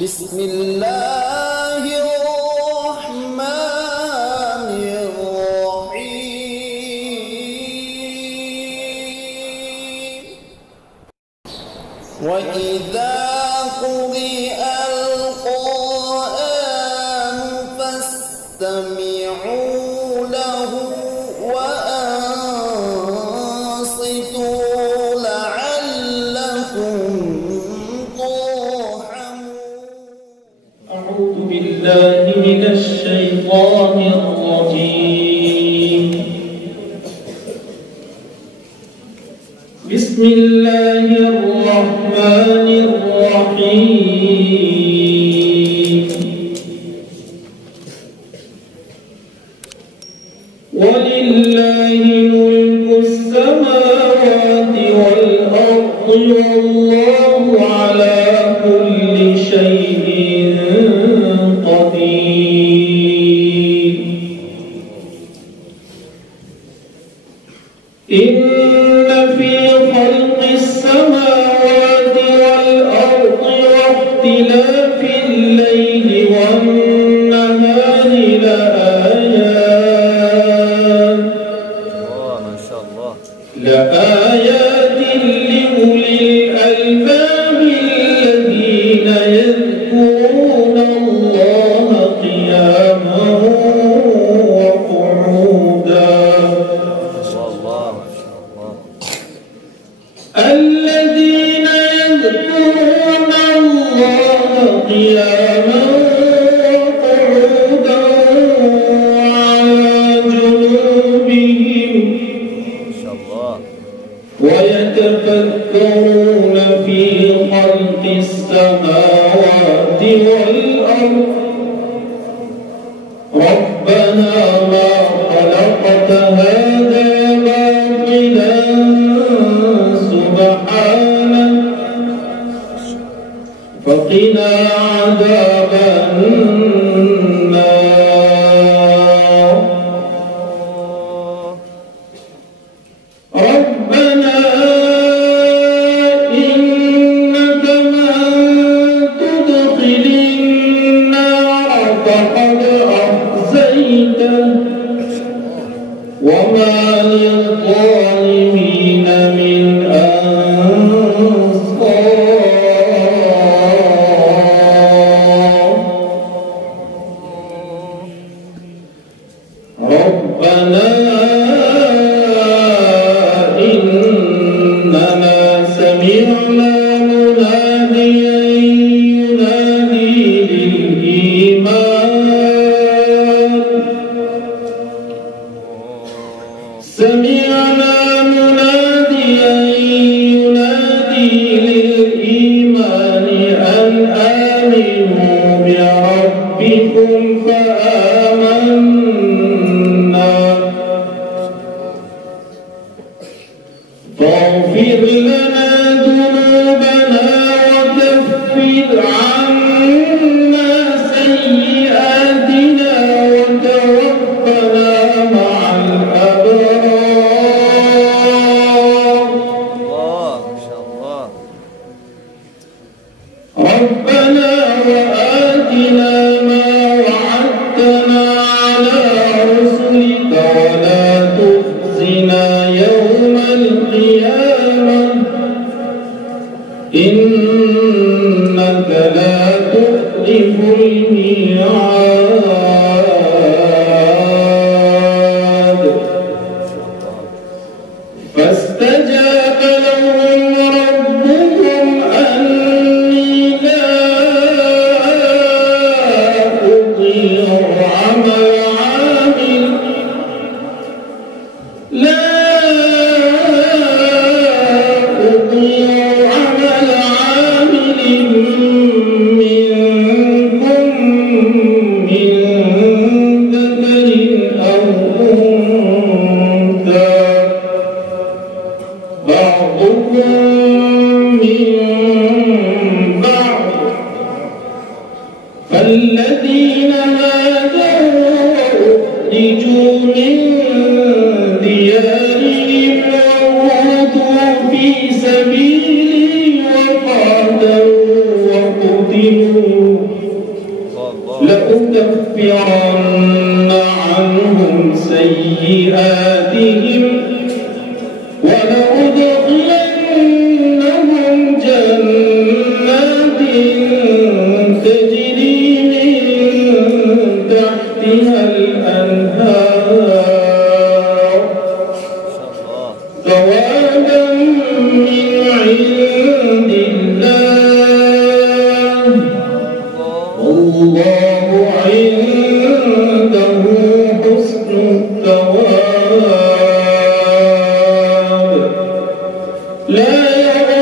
بسم الله الرحمن الرحيم وإذا قرئ القرآن فاستمعوا له وأنصتوا لعلكم أعوذ بالله من الشيطان الرجيم. بسم الله الرحمن الرحيم. ولله ملك السماوات والأرض والله على كل شيء قدير. إن في خلق السماوات والأرض واختلاف الليل والنهار لآيات لأولي الألباب الذين يذكرون الله قياما وقعودا الذين يذكرون الله قياما وقعودا وعلى جنوبهم ويتفكرون في خلق السماوات والأرض ربنا ما خلقت هذا باطلا سبحانك فقنا عذاب النار. ربنا إنك من تدخل النار فقد أخزيته وما للظالمين من أنصار. ربنا إننا سمعنا مناديا ينادي للإيمان سمعنا مناديا ينادي للإيمان أن آمنوا بربكم فآمنا فاغفر لنا ذنوبنا وكفر عنا سيئاتنا وتوفنا مع الأبرار. ربنا وآتنا ما وعدتنا على رسلك ولا تخزنا يوم القيامة إنك لا تخلف الميعاد. فاستجاب لهم ربهم أني لا أضيع عمل عامل منكم من ذكر أو أنثى بعضكم من بعض فالذين هاجروا وأخرجوا من ديارهم وأوذوا في سبيلي وقاتلوا وقتلوا لأكفرن عنهم سيئاتهم ولأدخلنهم جنات تجري من تحتها الأنهار ثوابا من عند الله والله عنده حسن الثواب لا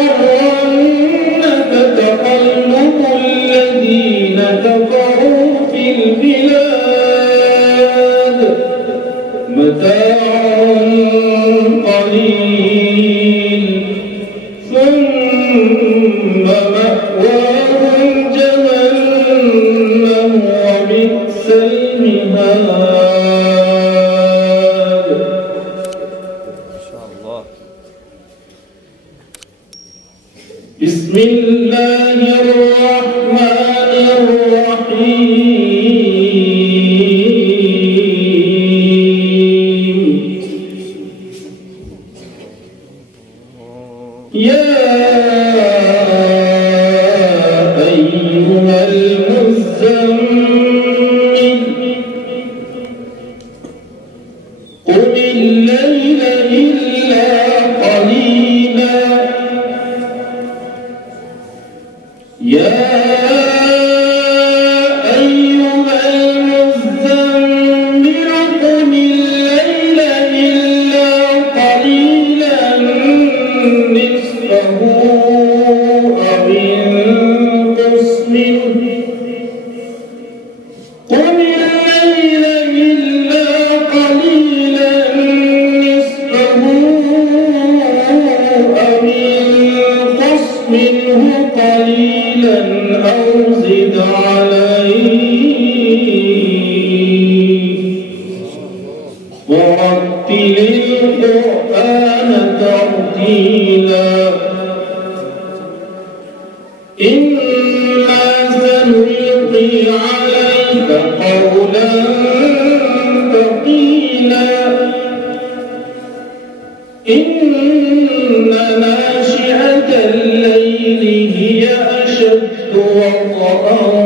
يغرنك تقلب الذين كفروا في البلاد متاع قليل ثم مأواهم جهنم وبئس المهاد. بسم الله الرحمن الرحيم يا أيها المزمل قم الليل إلا قليلا يا أيها المزمل قم الليل إلا قليلا نصفه أو انقص منه قم الليل إلا قليلا نصفه أو انقص منه قليلا أو زد عليه ورتل القرآن ترتيلا إنا سنلقي عليك قولا ثقيلا إن ناشئة الليل هي أشد وطئا